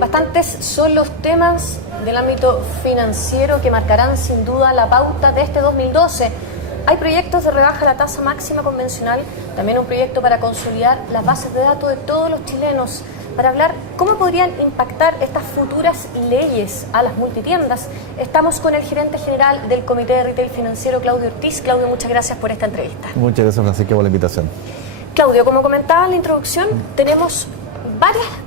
Bastantes son los temas del ámbito financiero que marcarán sin duda la pauta de este 2012. Hay proyectos de rebaja de la tasa máxima convencional, también un proyecto para consolidar las bases de datos de todos los chilenos, para hablar cómo podrían impactar estas futuras leyes a las multitiendas. Estamos con el gerente general del Comité de Retail Financiero, Claudio Ortiz. Claudio, muchas gracias por esta entrevista. Muchas gracias, Francisca, por la invitación. Claudio, como comentaba en la introducción, tenemos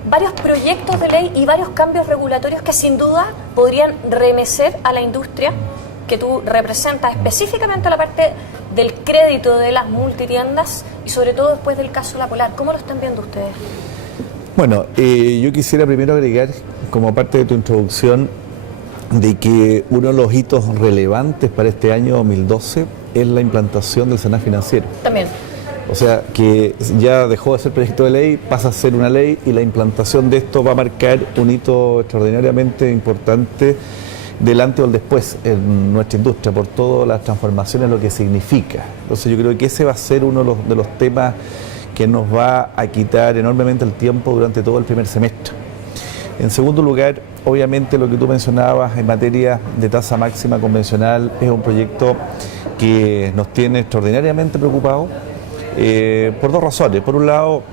varios proyectos de ley y varios cambios regulatorios que sin duda podrían remecer a la industria que tú representas, específicamente a la parte del crédito de las multitiendas y sobre todo después del caso La Polar. ¿Cómo lo están viendo ustedes? Bueno, yo quisiera primero agregar, como parte de tu introducción, de que uno de los hitos relevantes para este año 2012 es la implantación del SENAC financiero. También. O sea, que ya dejó de ser proyecto de ley, pasa a ser una ley, y la implantación de esto va a marcar un hito extraordinariamente importante delante o después en nuestra industria, por todas las transformaciones, lo que significa. Entonces yo creo que ese va a ser uno de los temas que nos va a quitar enormemente el tiempo durante todo el primer semestre. En segundo lugar, obviamente lo que tú mencionabas en materia de tasa máxima convencional es un proyecto que nos tiene extraordinariamente preocupados por dos razones. Por un lado,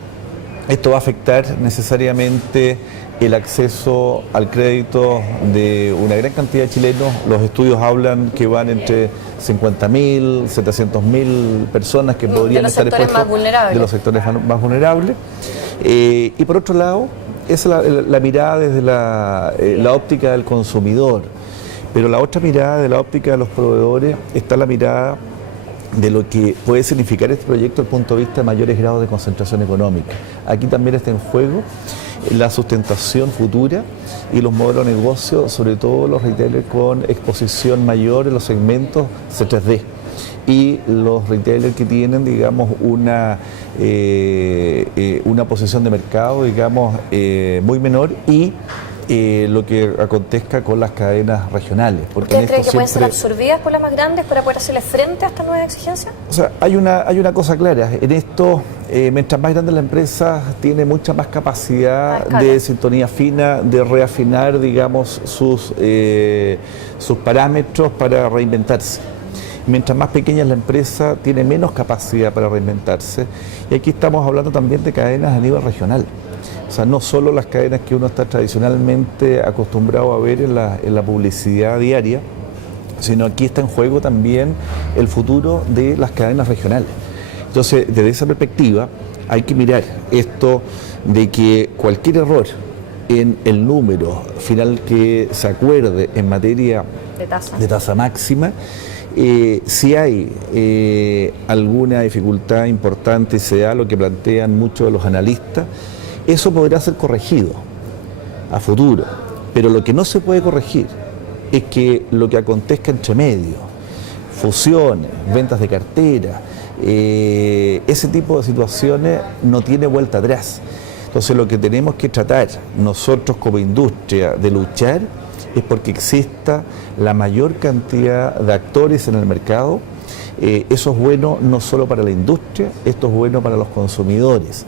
esto va a afectar necesariamente el acceso al crédito de una gran cantidad de chilenos. Los estudios hablan que van entre 50.000, 700.000 personas que podrían estar expuestos de los sectores más vulnerables. Y por otro lado, esa es la mirada desde la óptica del consumidor. Pero la otra mirada, de la óptica de los proveedores, está la mirada de lo que puede significar este proyecto desde el punto de vista de mayores grados de concentración económica. Aquí también está en juego la sustentación futura y los modelos de negocio, sobre todo los retailers con exposición mayor en los segmentos C3D y los retailers que tienen, digamos, una posición de mercado, digamos, muy menor, y lo que acontezca con las cadenas regionales. ¿Usted cree que pueden ser absorbidas por las más grandes para poder hacerle frente a estas nuevas exigencias? O sea, hay una cosa clara. En esto, mientras más grande la empresa, tiene mucha más capacidad de sintonía fina, de reafinar, digamos, sus parámetros para reinventarse. Mientras más pequeña es la empresa, tiene menos capacidad para reinventarse. Y aquí estamos hablando también de cadenas a nivel regional. O sea, no solo las cadenas que uno está tradicionalmente acostumbrado a ver en la publicidad diaria, sino aquí está en juego también el futuro de las cadenas regionales. Entonces, desde esa perspectiva, hay que mirar esto de que cualquier error en el número final que se acuerde en materia de tasa máxima, si hay alguna dificultad importante, se da lo que plantean muchos de los analistas, eso podrá ser corregido a futuro, pero lo que no se puede corregir es que lo que acontezca entre medio, fusiones, ventas de cartera, ese tipo de situaciones no tiene vuelta atrás. Entonces lo que tenemos que tratar nosotros como industria de luchar es porque exista la mayor cantidad de actores en el mercado. Eso es bueno no solo para la industria, esto es bueno para los consumidores.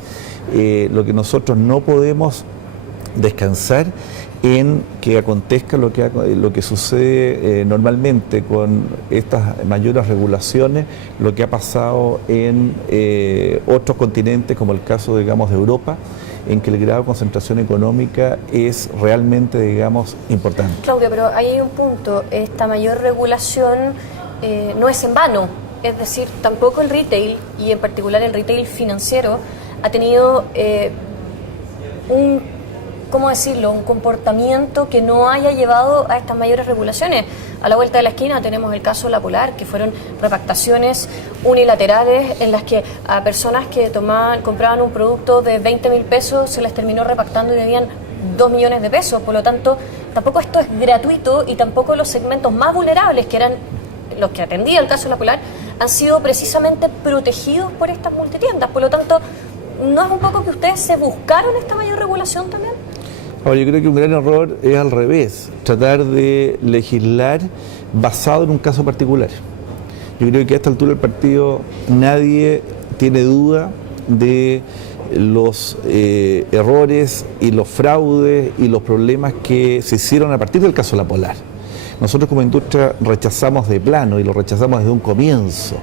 Lo que nosotros no podemos descansar en que acontezca lo que sucede normalmente con estas mayores regulaciones, lo que ha pasado en otros continentes, como el caso, digamos, de Europa, en que el grado de concentración económica es realmente, digamos, importante. Claudio, pero hay un punto, esta mayor regulación no es en vano, es decir, tampoco el retail, y en particular el retail financiero, ha tenido un comportamiento que no haya llevado a estas mayores regulaciones. A la vuelta de la esquina tenemos el caso La Polar, que fueron repactaciones unilaterales en las que a personas que compraban un producto de 20.000 pesos se les terminó repactando y debían 2 millones de pesos. Por lo tanto, tampoco esto es gratuito y tampoco los segmentos más vulnerables, que eran los que atendía el caso La Polar, han sido precisamente protegidos por estas multitiendas. Por lo tanto, ¿no es un poco que ustedes se buscaron esta mayor regulación también? Ahora, yo creo que un gran error es al revés, tratar de legislar basado en un caso particular. Yo creo que a esta altura del partido nadie tiene duda de los errores y los fraudes y los problemas que se hicieron a partir del caso La Polar. Nosotros como industria rechazamos de plano y lo rechazamos desde un comienzo.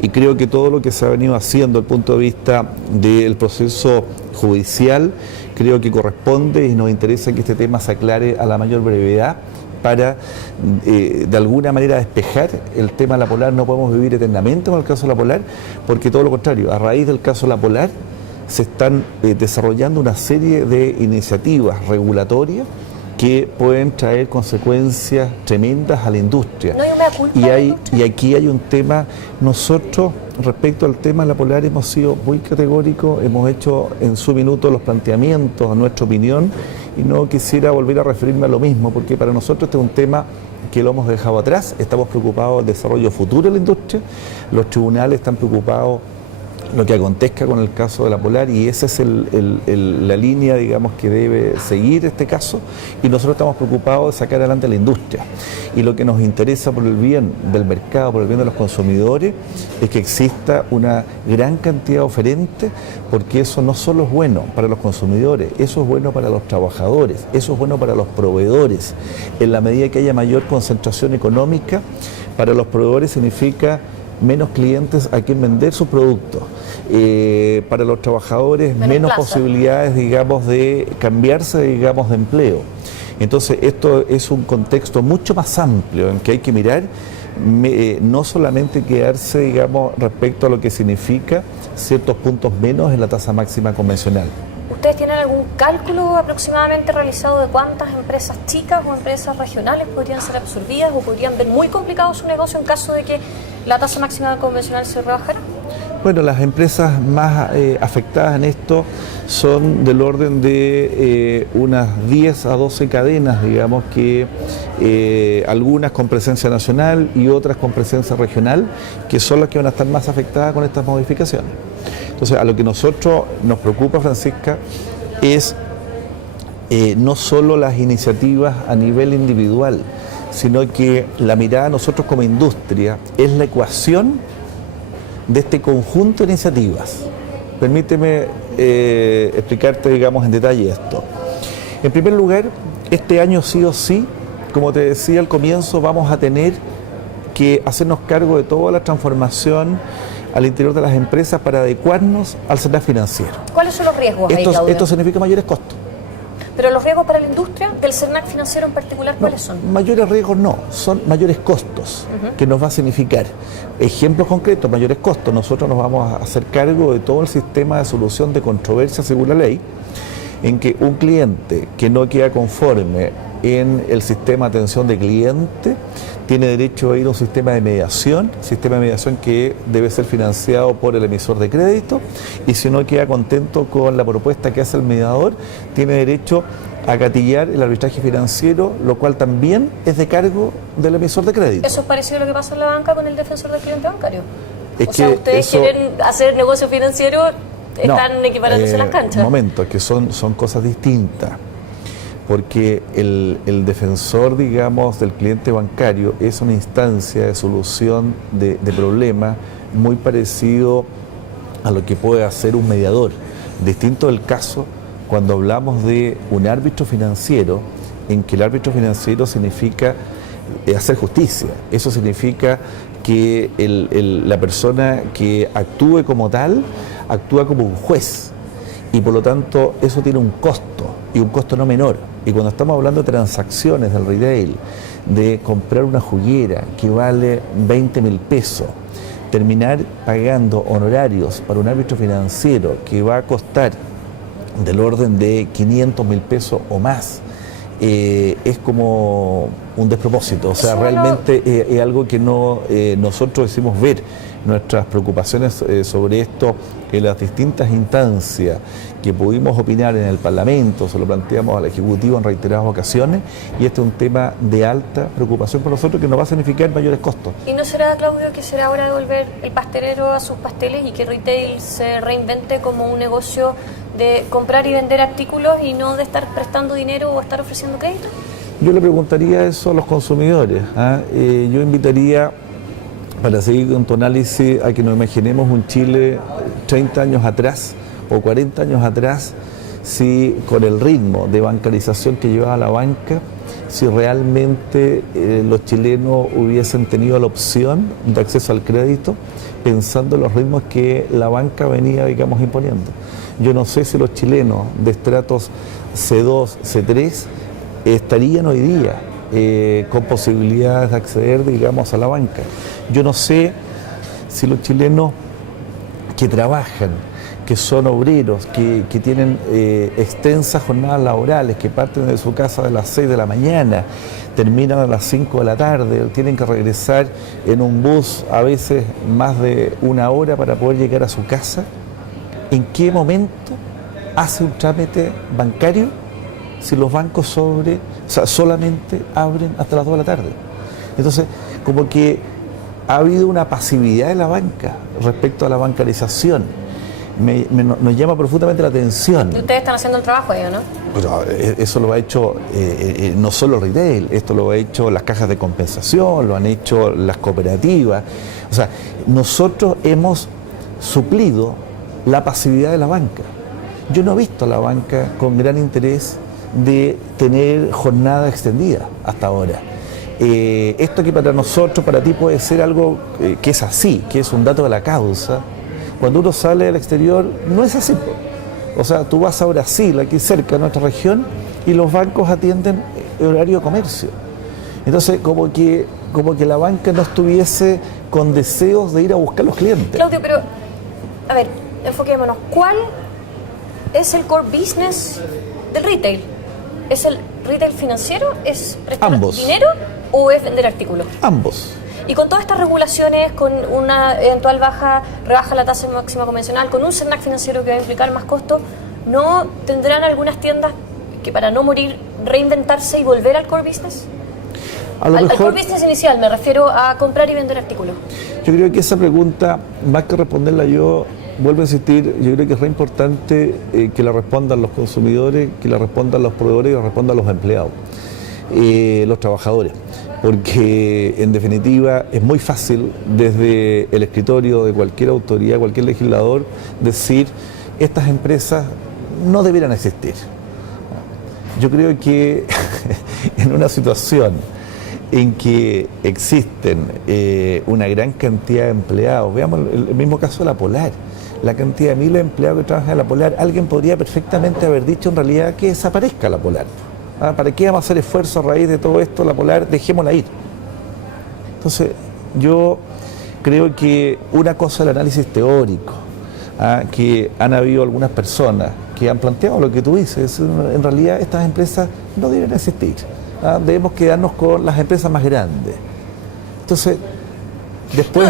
Y creo que todo lo que se ha venido haciendo desde el punto de vista del proceso judicial, creo que corresponde y nos interesa que este tema se aclare a la mayor brevedad para de alguna manera despejar el tema de La Polar. No podemos vivir eternamente con el caso de La Polar, porque todo lo contrario, a raíz del caso de La Polar se están desarrollando una serie de iniciativas regulatorias que pueden traer consecuencias tremendas a la industria. ¿No hay una culpa y aquí hay un tema, nosotros respecto al tema de La Polar hemos sido muy categóricos, hemos hecho en su minuto los planteamientos, a nuestra opinión, y no quisiera volver a referirme a lo mismo, porque para nosotros este es un tema que lo hemos dejado atrás, estamos preocupados del desarrollo futuro de la industria, los tribunales están preocupados lo que acontezca con el caso de La Polar, y esa es la línea, digamos, que debe seguir este caso, y nosotros estamos preocupados de sacar adelante la industria. Y lo que nos interesa por el bien del mercado, por el bien de los consumidores, es que exista una gran cantidad de oferentes, porque eso no solo es bueno para los consumidores, eso es bueno para los trabajadores, eso es bueno para los proveedores. En la medida que haya mayor concentración económica, para los proveedores significa menos clientes a quien vender sus productos. Para los trabajadores, menos posibilidades, digamos, de cambiarse, digamos, de empleo. Entonces, esto es un contexto mucho más amplio en que hay que mirar, no solamente quedarse, digamos, respecto a lo que significa ciertos puntos menos en la tasa máxima convencional. ¿Ustedes tienen algún cálculo aproximadamente realizado de cuántas empresas chicas o empresas regionales podrían ser absorbidas o podrían ver muy complicado su negocio en caso de que la tasa máxima convencional se rebajara? Bueno, las empresas más afectadas en esto son del orden de unas 10 a 12 cadenas, digamos, que algunas con presencia nacional y otras con presencia regional, que son las que van a estar más afectadas con estas modificaciones. Entonces, a lo que nosotros nos preocupa, Francisca, es no solo las iniciativas a nivel individual, sino que la mirada de nosotros como industria es la ecuación de este conjunto de iniciativas. Permíteme explicarte, digamos, en detalle esto. En primer lugar, este año sí o sí, como te decía al comienzo, vamos a tener que hacernos cargo de toda la transformación al interior de las empresas para adecuarnos al sector financiero. ¿Cuáles son los riesgos ahí, Claudio? Esto significa mayores costos. Pero los riesgos para la industria, del CERNAC financiero en particular, ¿cuáles son? Mayores riesgos no, son mayores costos que nos va a significar. Ejemplos concretos, mayores costos. Nosotros nos vamos a hacer cargo de todo el sistema de solución de controversia según la ley, en que un cliente que no queda conforme en el sistema de atención de cliente tiene derecho a ir a un sistema de mediación que debe ser financiado por el emisor de crédito, y si no queda contento con la propuesta que hace el mediador, tiene derecho a gatillar el arbitraje financiero, lo cual también es de cargo del emisor de crédito. ¿Eso es parecido a lo que pasa en la banca con el defensor del cliente bancario? O sea, ustedes quieren hacer negocio financiero, están equiparándose las canchas. Un momento, que son cosas distintas. Porque el defensor, digamos, del cliente bancario es una instancia de solución de problemas muy parecido a lo que puede hacer un mediador. Distinto del caso cuando hablamos de un árbitro financiero, en que el árbitro financiero significa hacer justicia. Eso significa que la persona que actúe como tal, actúa como un juez. Y por lo tanto eso tiene un costo, y un costo no menor. Y cuando estamos hablando de transacciones del retail, de comprar una joyera que vale 20.000 pesos, terminar pagando honorarios para un árbitro financiero que va a costar del orden de 500.000 pesos o más, es como un despropósito. O sea, realmente es algo que no nosotros decimos ver nuestras preocupaciones sobre esto en las distintas instancias que pudimos opinar en el Parlamento, se lo planteamos al Ejecutivo en reiteradas ocasiones, y este es un tema de alta preocupación para nosotros que nos va a significar mayores costos. ¿Y no será, Claudio, que será hora de volver el pastelero a sus pasteles y que retail se reinvente como un negocio de comprar y vender artículos y no de estar prestando dinero o estar ofreciendo crédito? Yo le preguntaría eso a los consumidores. Yo invitaría, para seguir con tu análisis, a que nos imaginemos un Chile 30 años atrás o 40 años atrás, si con el ritmo de bancarización que llevaba la banca, si realmente los chilenos hubiesen tenido la opción de acceso al crédito, pensando en los ritmos que la banca venía, digamos, imponiendo. Yo no sé si los chilenos de estratos C2, C3 estarían hoy día con posibilidades de acceder, digamos, a la banca. Yo no sé si los chilenos que trabajan, que son obreros, que tienen extensas jornadas laborales, que parten de su casa a las 6 de la mañana, terminan a las 5 de la tarde, tienen que regresar en un bus a veces más de una hora para poder llegar a su casa. ¿En qué momento hace un trámite bancario si los bancos solamente abren hasta las 2 de la tarde? Entonces, como que ha habido una pasividad de la banca respecto a la bancarización. Nos llama profundamente la atención. Y ustedes están haciendo el trabajo ahí, ¿no? Pero eso lo ha hecho no solo retail, esto lo ha hecho las cajas de compensación, lo han hecho las cooperativas. O sea, nosotros hemos suplido la pasividad de la banca. Yo no he visto a la banca con gran interés de tener jornada extendida hasta ahora. Esto que para nosotros, para ti puede ser algo que es así, que es un dato de la causa, cuando uno sale al exterior no es así. O sea, tú vas a Brasil, aquí cerca de nuestra región, y los bancos atienden el horario de comercio. Entonces, como que la banca no estuviese con deseos de ir a buscar los clientes. Claudio, pero, a ver, enfoquémonos. ¿Cuál es el core business del retail? ¿Es el retail financiero? ¿Es prestar dinero o es vender artículos? Ambos. Y con todas estas regulaciones, con una eventual rebaja de la tasa máxima convencional, con un CERNAC financiero que va a implicar más costos, ¿no tendrán algunas tiendas que para no morir reinventarse y volver al core business? Al core business inicial, me refiero a comprar y vender artículos. Yo creo que esa pregunta, más que responderla yo, vuelvo a insistir, yo creo que es re importante que la respondan los consumidores, que la respondan los proveedores y la respondan los empleados, los trabajadores. Porque en definitiva es muy fácil desde el escritorio de cualquier autoridad, cualquier legislador, decir estas empresas no debieran existir. Yo creo que en una situación en que existen una gran cantidad de empleados, veamos el mismo caso de la Polar, la cantidad de miles de empleados que trabajan en la Polar, alguien podría perfectamente haber dicho en realidad que desaparezca la Polar. ¿Para qué vamos a hacer esfuerzo a raíz de todo esto? La Polar, dejémosla ir. Entonces, yo creo que una cosa es el análisis teórico, que han habido algunas personas que han planteado lo que tú dices, en realidad estas empresas no deben existir, debemos quedarnos con las empresas más grandes. Entonces, después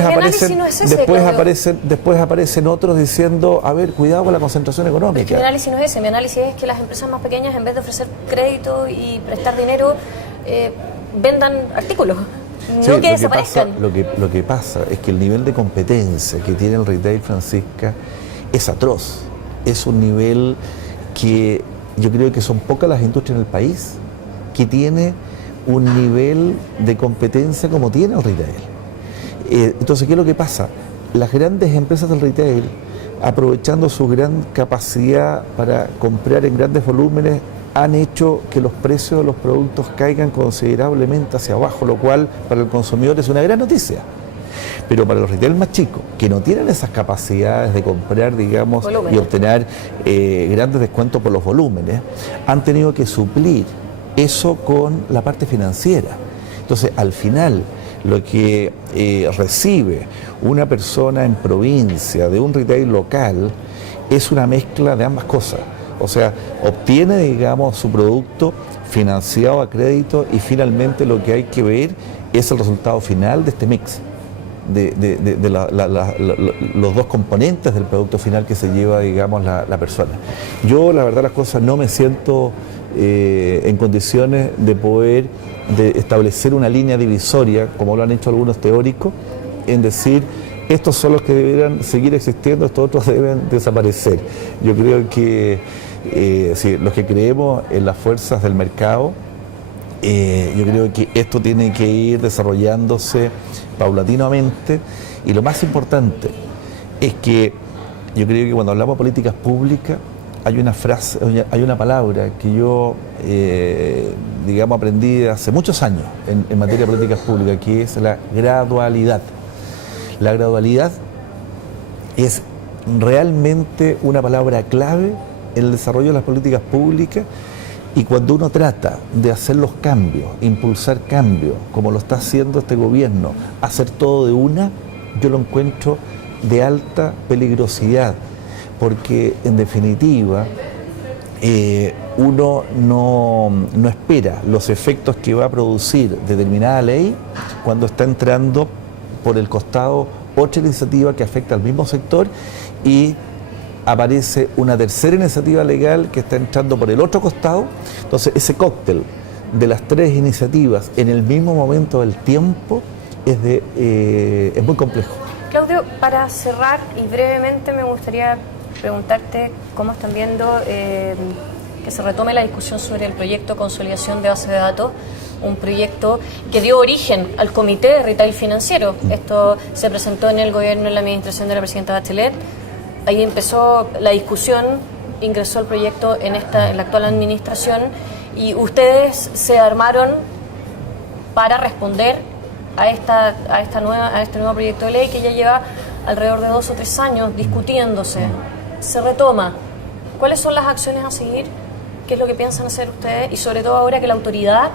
aparecen otros diciendo, a ver, cuidado con la concentración económica. Mi análisis no es ese, mi análisis es que las empresas más pequeñas, en vez de ofrecer crédito y prestar dinero, vendan artículos, no que desaparezcan. Lo que pasa es que el nivel de competencia que tiene el retail, Francisca, es atroz. Es un nivel que yo creo que son pocas las industrias en el país que tiene un nivel de competencia como tiene el retail. Entonces, ¿qué es lo que pasa? Las grandes empresas del retail, aprovechando su gran capacidad para comprar en grandes volúmenes, han hecho que los precios de los productos caigan considerablemente hacia abajo, lo cual para el consumidor es una gran noticia. Pero para los retail más chicos, que no tienen esas capacidades de comprar, digamos, volúmenes, y obtener grandes descuentos por los volúmenes, han tenido que suplir eso con la parte financiera. Entonces, al final, lo que recibe una persona en provincia de un retail local es una mezcla de ambas cosas. O sea, obtiene, digamos, su producto financiado a crédito y finalmente lo que hay que ver es el resultado final de este mix, de los dos componentes del producto final que se lleva, digamos, la persona. Yo, la verdad, las cosas no me siento en condiciones de poder establecer una línea divisoria, como lo han hecho algunos teóricos, en decir, estos son los que deberían seguir existiendo, estos otros deben desaparecer. Yo creo que sí, los que creemos en las fuerzas del mercado, yo creo que esto tiene que ir desarrollándose paulatinamente, y lo más importante es que yo creo que cuando hablamos de políticas públicas hay una frase, hay una palabra que yo, digamos, aprendí hace muchos años en materia de políticas públicas, que es la gradualidad. La gradualidad es realmente una palabra clave en el desarrollo de las políticas públicas, y cuando uno trata de hacer los cambios, impulsar cambios, como lo está haciendo este gobierno, hacer todo de una, yo lo encuentro de alta peligrosidad, porque en definitiva uno no espera los efectos que va a producir determinada ley cuando está entrando por el costado otra iniciativa que afecta al mismo sector, y aparece una tercera iniciativa legal que está entrando por el otro costado. Entonces ese cóctel de las tres iniciativas en el mismo momento del tiempo es muy complejo. Claudio, para cerrar y brevemente me gustaría preguntarte cómo están viendo que se retome la discusión sobre el proyecto de consolidación de base de datos, un proyecto que dio origen al Comité de Retail Financiero. Esto se presentó en el gobierno, en la administración de la presidenta Bachelet. Ahí empezó la discusión, ingresó el proyecto en la actual administración, y ustedes se armaron para responder a este nuevo proyecto de ley que ya lleva alrededor de 2 o 3 años discutiéndose. Se retoma. ¿Cuáles son las acciones a seguir? ¿Qué es lo que piensan hacer ustedes? Y sobre todo ahora que la autoridad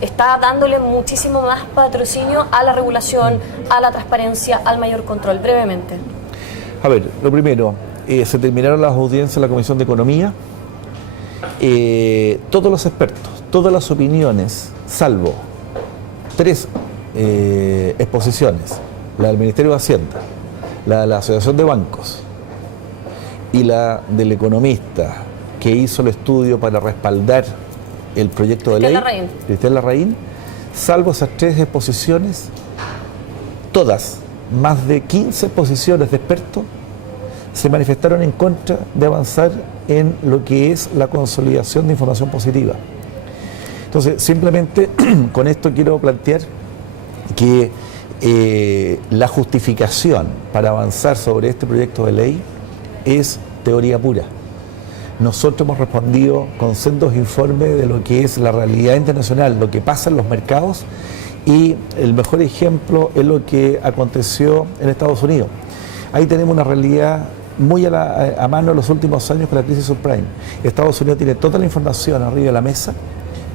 está dándole muchísimo más patrocinio a la regulación, a la transparencia, al mayor control. Brevemente. A ver, lo primero, se terminaron las audiencias en la Comisión de Economía. Todos los expertos, todas las opiniones, salvo 3 exposiciones, la del Ministerio de Hacienda, la de la Asociación de Bancos y la del economista que hizo el estudio para respaldar el proyecto de ley, Cristian Larraín, salvo esas 3 exposiciones, todas, más de 15 exposiciones de expertos, se manifestaron en contra de avanzar en lo que es la consolidación de información positiva. Entonces, simplemente con esto quiero plantear que la justificación para avanzar sobre este proyecto de ley es teoría pura. Nosotros hemos respondido con sendos informes de lo que es la realidad internacional, lo que pasa en los mercados, y el mejor ejemplo es lo que aconteció en Estados Unidos. Ahí tenemos una realidad muy a mano en los últimos años con la crisis subprime. Estados Unidos tiene toda la información arriba de la mesa,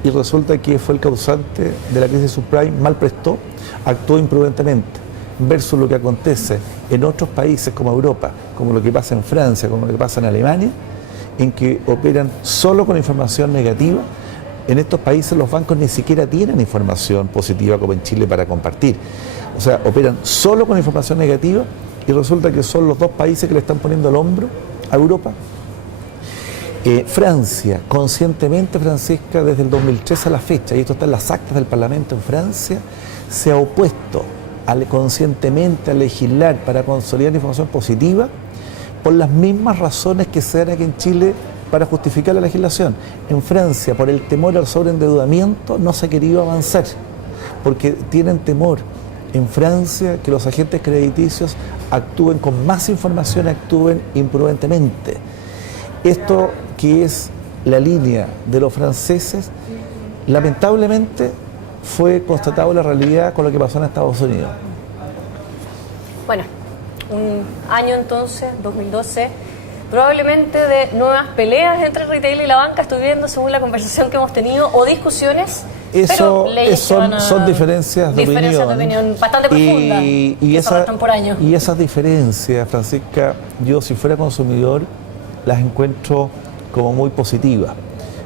y resulta que fue el causante de la crisis subprime, mal prestó, actuó imprudentemente, versus lo que acontece en otros países como Europa, como lo que pasa en Francia, como lo que pasa en Alemania, en que operan solo con información negativa. En estos países los bancos ni siquiera tienen información positiva como en Chile para compartir. O sea, operan solo con información negativa, y resulta que son los 2 países que le están poniendo el hombro a Europa. Francia, conscientemente, Francisca, desde el 2003 a la fecha, y esto está en las actas del Parlamento en Francia, se ha opuesto conscientemente a legislar para consolidar la información positiva por las mismas razones que se dan aquí en Chile para justificar la legislación. En Francia, por el temor al sobreendeudamiento, no se ha querido avanzar, porque tienen temor en Francia que los agentes crediticios actúen con más información, actúen imprudentemente. Esto, que es la línea de los franceses, lamentablemente fue constatado la realidad con lo que pasó en Estados Unidos. Bueno, un año entonces, 2012, probablemente de nuevas peleas entre el retail y la banca, estoy viendo según la conversación que hemos tenido, o discusiones, eso pero son diferencias de opinión bastante profundas, que se arrastran por años. Y esas diferencias, Francisca, yo si fuera consumidor las encuentro como muy positivas.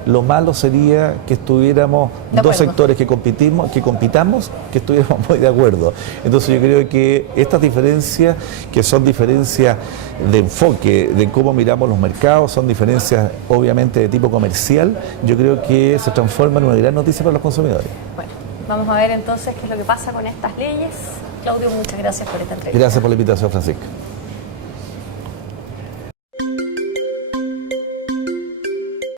Lo malo sería que estuviéramos 2 sectores que compitamos, que estuviéramos muy de acuerdo. Entonces yo creo que estas diferencias, que son diferencias de enfoque, de cómo miramos los mercados, son diferencias obviamente de tipo comercial, yo creo que se transforman en una gran noticia para los consumidores. Bueno, vamos a ver entonces qué es lo que pasa con estas leyes. Claudio, muchas gracias por esta entrevista. Gracias por la invitación, Francisca.